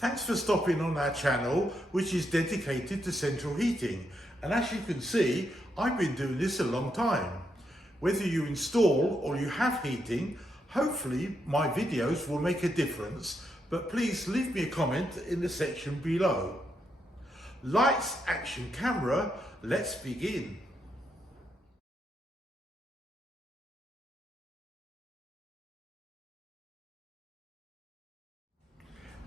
Thanks for stopping on our channel, which is dedicated to central heating. And as you can see, I've been doing this a long time. Whether you install or you have heating, hopefully my videos will make a difference, but please leave me a comment in the section below. Lights, action, camera, let's begin.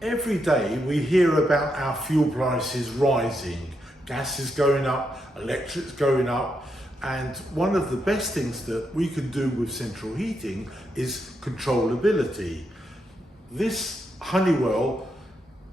Every day we hear about our fuel prices rising. Gas is going up, electric's going up, and one of the best things that we can do with central heating is controllability. This Honeywell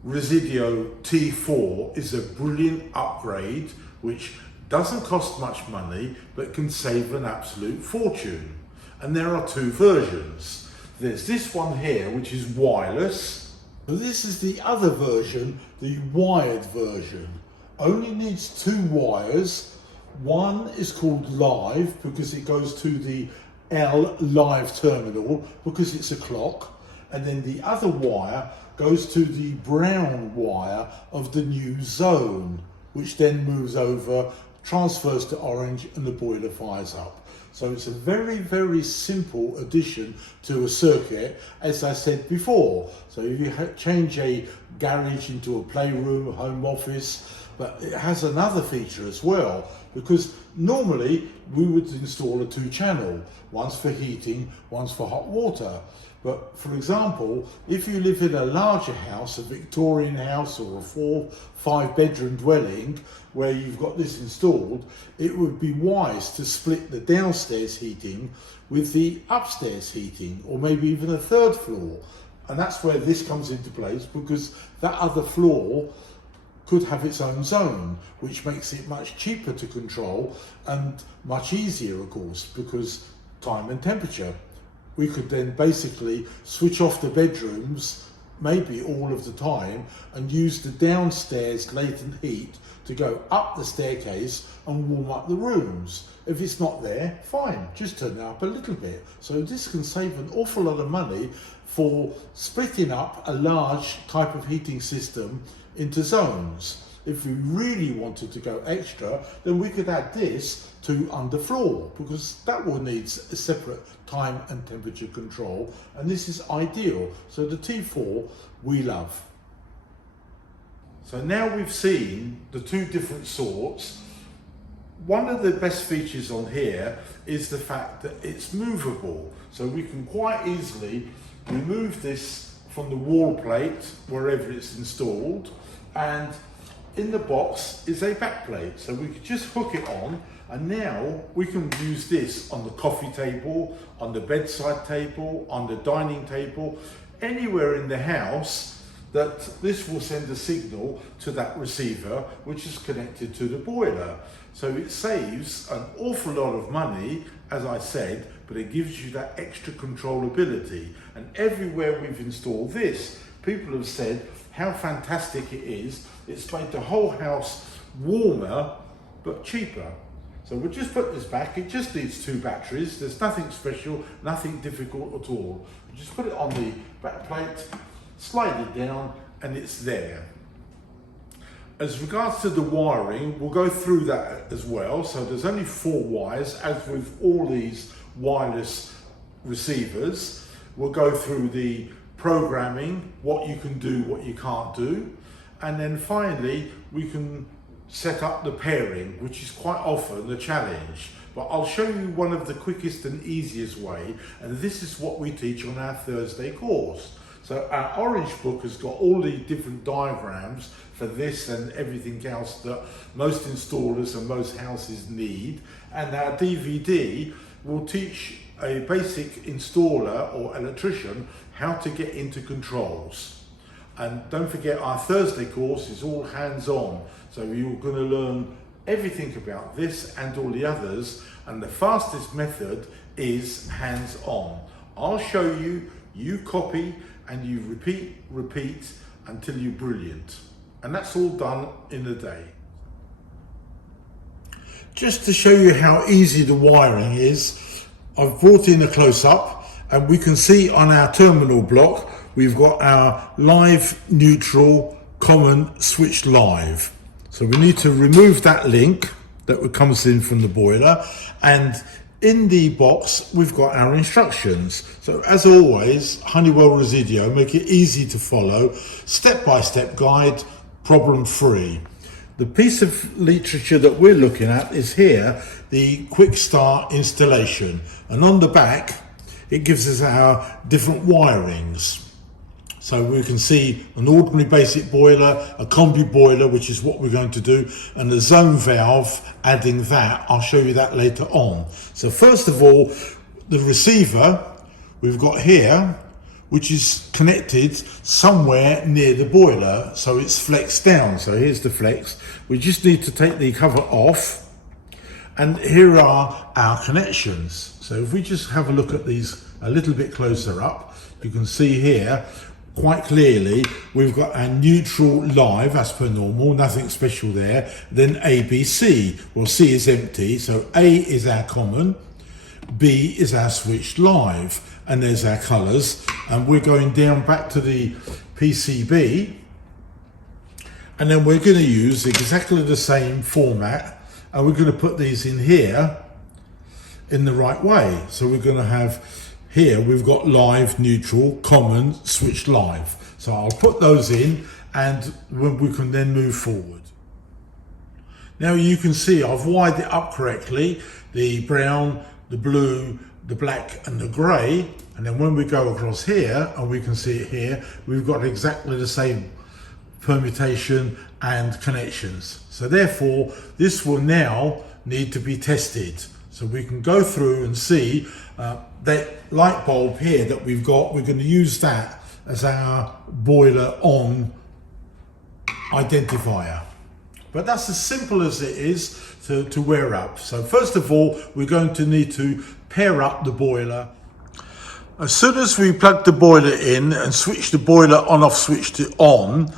Resideo T4 is a brilliant upgrade which doesn't cost much money but can save an absolute fortune. And there are two versions. There's this one here which is wireless. This is the other version, the wired version. Only needs two wires. One is called live because it goes to the L live terminal because it's a clock. And then the other wire goes to the brown wire of the new zone, which then moves over, transfers to orange, and the boiler fires up. So it's a very, very simple addition to a circuit, as I said before. So if you change a garage into a playroom, a home office, but it has another feature as well, because normally we would install a two-channel, one's for heating, one's for hot water. But for example, if you live in a larger house, a Victorian house or a 4-5 bedroom dwelling where you've got this installed, it would be wise to split the downstairs heating with the upstairs heating, or maybe even a third floor. And that's where this comes into place, because that other floor could have its own zone, which makes it much cheaper to control and much easier, of course, because time and temperature. We could then basically switch off the bedrooms, maybe all of the time, and use the downstairs latent heat to go up the staircase and warm up the rooms. If it's not there, fine, just turn it up a little bit. So this can save an awful lot of money for splitting up a large type of heating system into zones. If we really wanted to go extra, then we could add this to underfloor, because that one needs a separate time and temperature control, and this is ideal. So the T4 we love. So now we've seen the two different sorts. One of the best features on here is the fact that it's movable, so we can quite easily remove this from the wall plate wherever it's installed, and in the box is a back plate, so we could just hook it on, and now we can use this on the coffee table, on the bedside table, on the dining table, anywhere in the house, that this will send a signal to that receiver which is connected to the boiler. So it saves an awful lot of money, as I said, but it gives you that extra controllability. And everywhere we've installed this, people have said how fantastic it is. It's made the whole house warmer but cheaper. So we'll just put this back. It just needs two batteries. There's nothing special, nothing difficult at all. We just put it on the back plate, slide it down, and it's there. As regards to the wiring, we'll go through that as well. So there's only 4 wires, as with all these wireless receivers. We'll go through the programming, what you can do, what you can't do. And then finally, we can set up the pairing, which is quite often the challenge. But I'll show you one of the quickest and easiest way, and this is what we teach on our Thursday course. So our orange book has got all the different diagrams for this and everything else that most installers and most houses need. And our DVD will teach a basic installer or electrician how to get into controls. And don't forget, our Thursday course is all hands-on. So you're going to learn everything about this and all the others. And the fastest method is hands-on. I'll show you, you copy, and you repeat until you're brilliant. And that's all done in a day. Just to show you how easy the wiring is, I've brought in a close-up, and we can see on our terminal block we've got our live, neutral, common, switched live. So we need to remove that link that comes in from the boiler, and in the box we've got our instructions. So as always, Honeywell Resideo make it easy to follow, step-by-step guide, problem-free. The piece of literature that we're looking at is here, the quick start installation, and on the back it gives us our different wirings. So we can see an ordinary basic boiler, a combi boiler, which is what we're going to do, and the zone valve, adding that. I'll show you that later on. So first of all, the receiver we've got here, which is connected somewhere near the boiler, so it's flexed down. So here's the flex. We just need to take the cover off, and here are our connections. So if we just have a look at these a little bit closer up, you can see here quite clearly we've got our neutral live as per normal, nothing special there. Then A, B, C. Well, C is empty, so A is our common, B is our switched live, and there's our colours. And we're going down back to the PCB, and then we're going to use exactly the same format, and we're going to put these in here in the right way. So we're going to have here, we've got live, neutral, common, switched live. So I'll put those in, and we can then move forward. Now you can see I've wired it up correctly, the brown, the blue, the black and the grey, and then when we go across here, and we can see it here, we've got exactly the same permutation and connections. So therefore this will now need to be tested. So we can go through and see that light bulb here that we've got, we're going to use that as our boiler on identifier. But that's as simple as it is to wear up. So first of all, we're going to need to pair up the boiler. As soon as we plug the boiler in and switch the boiler on off switch to on,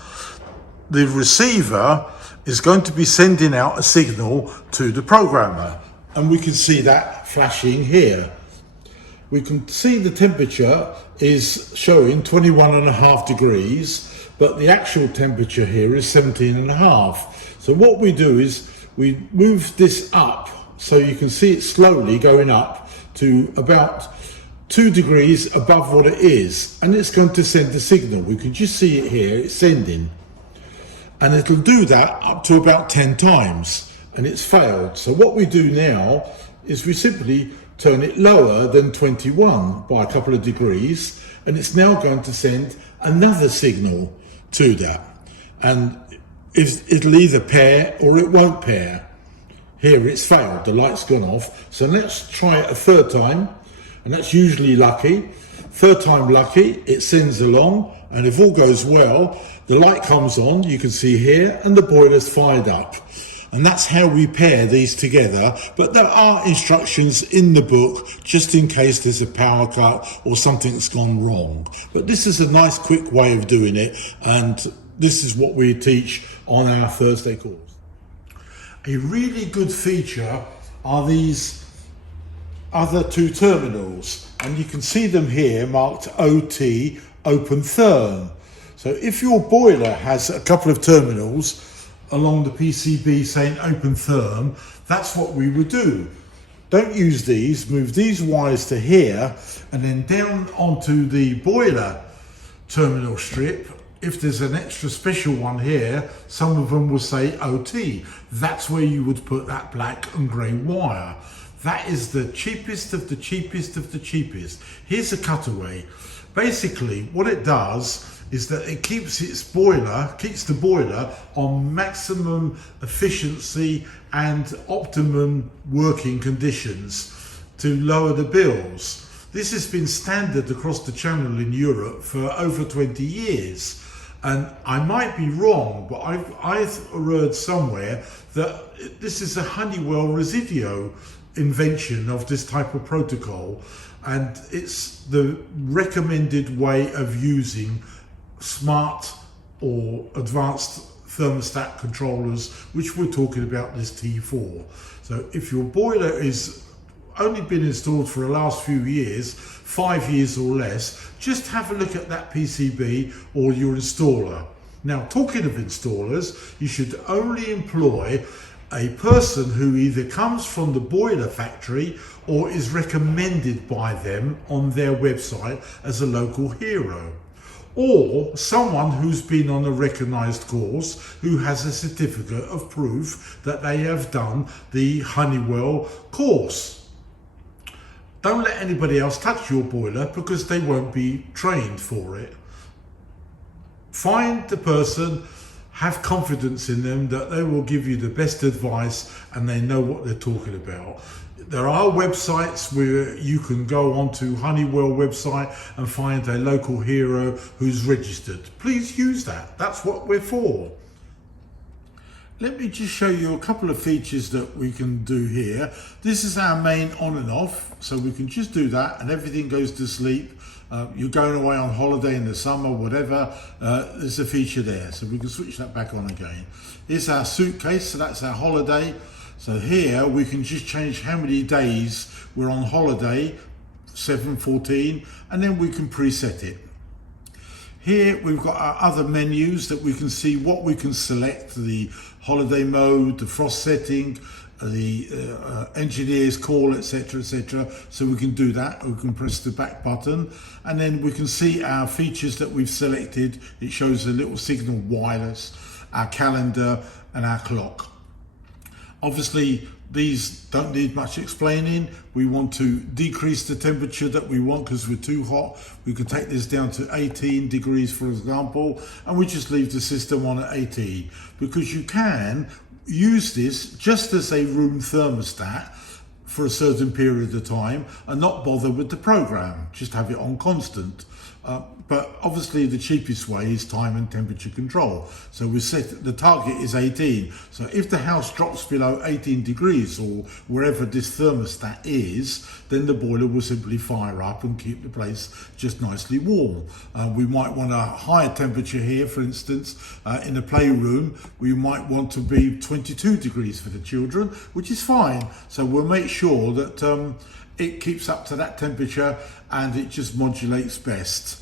the receiver is going to be sending out a signal to the programmer. And we can see that flashing here. We can see the temperature is showing 21.5 degrees, but the actual temperature here is 17.5. So what we do is we move this up so you can see it slowly going up to about 2 degrees above what it is, and it's going to send a signal. We can just see it here, it's sending, and it'll do that up to about 10 times. And it's failed. So what we do now is we simply turn it lower than 21 by a couple of degrees, and it's now going to send another signal to that. And it'll either pair or it won't pair. Here it's failed, the light's gone off. So let's try it a third time, and that's usually lucky. Third time lucky, it sends along, and if all goes well, the light comes on, you can see here, and the boiler's fired up. And that's how we pair these together. But there are instructions in the book just in case there's a power cut or something's gone wrong. But this is a nice quick way of doing it, and this is what we teach on our Thursday course. A really good feature are these other two terminals, and you can see them here marked OT, OpenTherm. So if your boiler has a couple of terminals along the PCB saying OpenTherm, that's what we would do. Don't use these, move these wires to here, and then down onto the boiler terminal strip. If there's an extra special one here, some of them will say OT. That's where you would put that black and grey wire. That is the cheapest of the cheapest of the cheapest. Here's a cutaway. Basically, what it does is that it keeps the boiler on maximum efficiency and optimum working conditions to lower the bills. This has been standard across the channel in Europe for over 20 years. And I might be wrong, but I've heard somewhere that this is a Honeywell Resideo invention of this type of protocol, and it's the recommended way of using smart or advanced thermostat controllers, which we're talking about this T4. So if your boiler is only been installed for the last few years, 5 years or less, just have a look at that PCB or your installer. Now, talking of installers, you should only employ a person who either comes from the boiler factory or is recommended by them on their website as a local hero, or someone who's been on a recognised course who has a certificate of proof that they have done the Honeywell course. Don't let anybody else touch your boiler because they won't be trained for it. Find the person, have confidence in them that they will give you the best advice and they know what they're talking about. There are websites where you can go onto Honeywell website and find a local hero who's registered. Please use that. That's what we're for. Let me just show you a couple of features that we can do here. This is our main on and off, so we can just do that and everything goes to sleep. You're going away on holiday in the summer, whatever, there's a feature there. So we can switch that back on again. Here's our suitcase, so that's our holiday. So here we can just change how many days we're on holiday, 7, 14, and then we can preset it. Here we've got our other menus that we can see what we can select, the holiday mode, the frost setting, the engineer's call, etc, etc. So we can do that. We can press the back button and then we can see our features that we've selected. It shows a little signal wireless, our calendar and our clock. Obviously these don't need much explaining. We want to decrease the temperature that we want because we're too hot. We can take this down to 18 degrees, for example, and we just leave the system on at 18, because you can use this just as a room thermostat for a certain period of time and not bother with the program, just have it on constant. But obviously the cheapest way is time and temperature control. So we set the target is 18. So if the house drops below 18 degrees or wherever this thermostat is, then the boiler will simply fire up and keep the place just nicely warm. We might want a higher temperature here, for instance, in a playroom, we might want to be 22 degrees for the children, which is fine. So we'll make sure that it keeps up to that temperature and it just modulates best.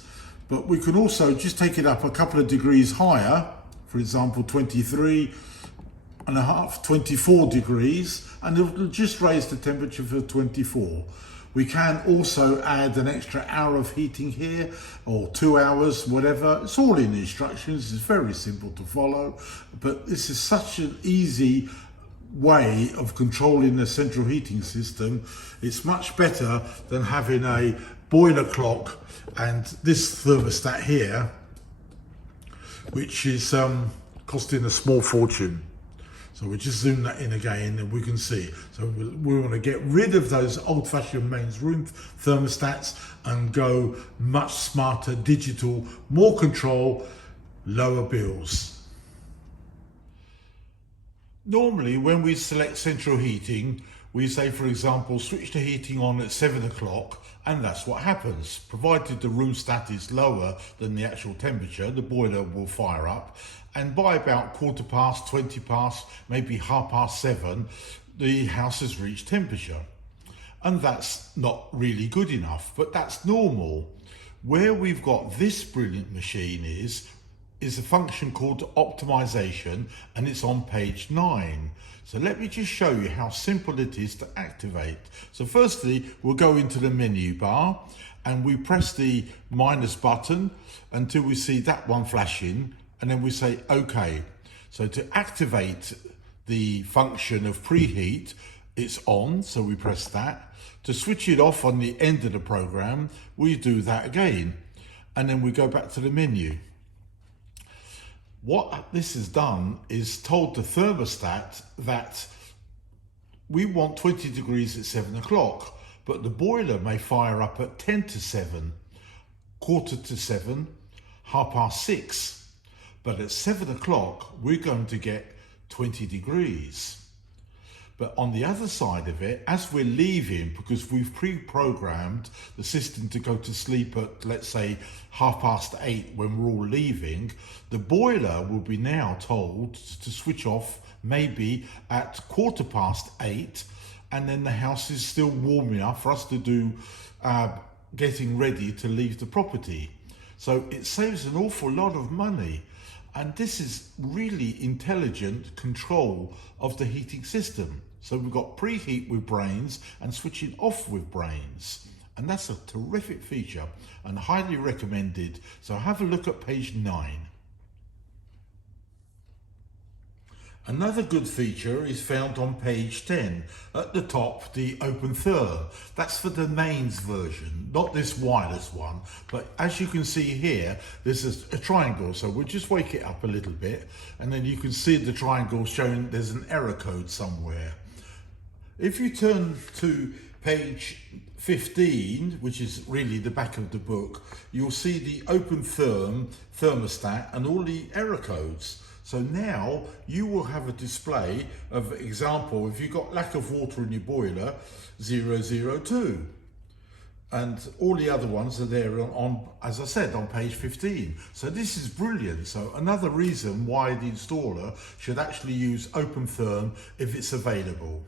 But we can also just take it up a couple of degrees higher, for example 23 and a half, 24 degrees, and it'll just raise the temperature for 24. We can also add an extra hour of heating here, or 2 hours, whatever. It's all in the instructions, it's very simple to follow, but this is such an easy way of controlling the central heating system. It's much better than having a boiler clock and this thermostat here, which is costing a small fortune. So we just zoom that in again and we can see. So we want to get rid of those old-fashioned mains room thermostats and go much smarter, digital, more control, lower bills. Normally when we select central heating, we say, for example, switch the heating on at 7 o'clock, and that's what happens. Provided the room stat is lower than the actual temperature, the boiler will fire up, and by about 15, 20 past, maybe 7:30, the house has reached temperature. And that's not really good enough, but that's normal. Where we've got this brilliant machine is a function called optimization, and it's on page 9. So let me just show you how simple it is to activate. So firstly, we'll go into the menu bar and we press the minus button until we see that one flashing, and then we say OK. So to activate the function of preheat, it's on, so we press that. To switch it off on the end of the program, we do that again, and then we go back to the menu. What this has done is told the thermostat that we want 20 degrees at 7 o'clock, but the boiler may fire up at 10 to 7, 7:15, 6:30. But at 7 o'clock, we're going to get 20 degrees. But on the other side of it, as we're leaving, because we've pre-programmed the system to go to sleep at, let's say, 8:30 when we're all leaving, the boiler will be now told to switch off maybe at 8:15, and then the house is still warm enough for us to do getting ready to leave the property. So it saves an awful lot of money, and this is really intelligent control of the heating system. So we've got preheat with brains and switching off with brains, and that's a terrific feature and highly recommended. So have a look at page 9. Another good feature is found on page 10. At the top, the OpenTherm. That's for the mains version, not this wireless one. But as you can see here, there's a triangle. So we'll just wake it up a little bit, and then you can see the triangle showing there's an error code somewhere. If you turn to page 15, which is really the back of the book, you'll see the OpenTherm thermostat and all the error codes. So now you will have a display of example, if you've got lack of water in your boiler, 002. And all the other ones are there on, as I said, on page 15. So this is brilliant. So another reason why the installer should actually use OpenTherm if it's available.